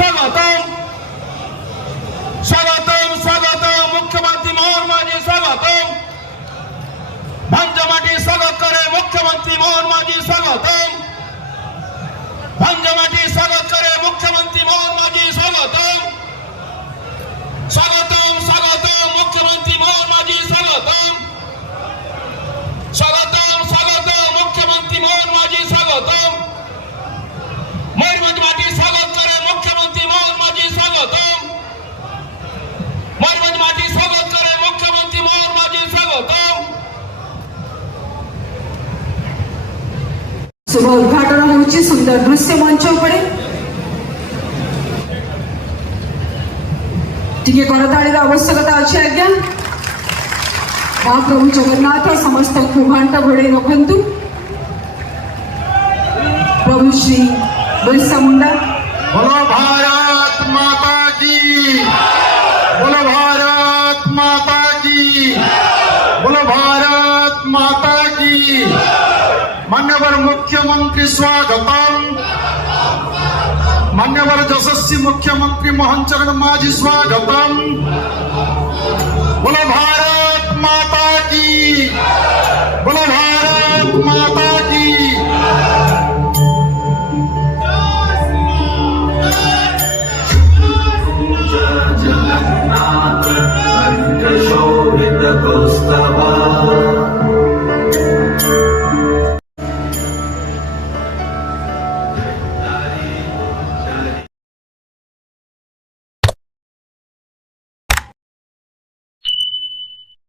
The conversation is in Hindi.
स्वागतम स्वागतम स्वागतम मुख्यमंत्री मोहन माझी स्वागतम भंजमाटी स्वागत करे मुख्यमंत्री मोहन माझी स्वागतम भंजमाटी स्वागत करे मुख्यमंत्री मोहन माझी स्वागतम स्वागतम स्वागतम मुख्यमंत्री मोहन माझी स्वागतम स्वागतम स्वागतम मुख्यमंत्री मोहन माझी स्वागतम मयूरभंज माटी स्वागत करे मुख्यमंत्री मोहन माझी स्वागतम मयूरभंज माटी स्वागत करे मुख्यमंत्री मोहन माझी स्वागतम शुभ उद्घाटन होची सुंदर दृश्य मंच उपरे टिके करताळीर आवश्यकता अछि आज्ञा महाप्रभु जगन्नाथ समस्त कुघांट घोड़े रखंतु प्रभु श्री बिरसा मुंडा बोलो भारत माता की बोलो भारत माता की बोलो भारत माता की मान्यवर मुख्यमंत्री स्वागतम मान्यवर यशस्वी मुख्यमंत्री मोहन चरण माझी स्वागतम बोलो भारत माता की बोलो भारत माता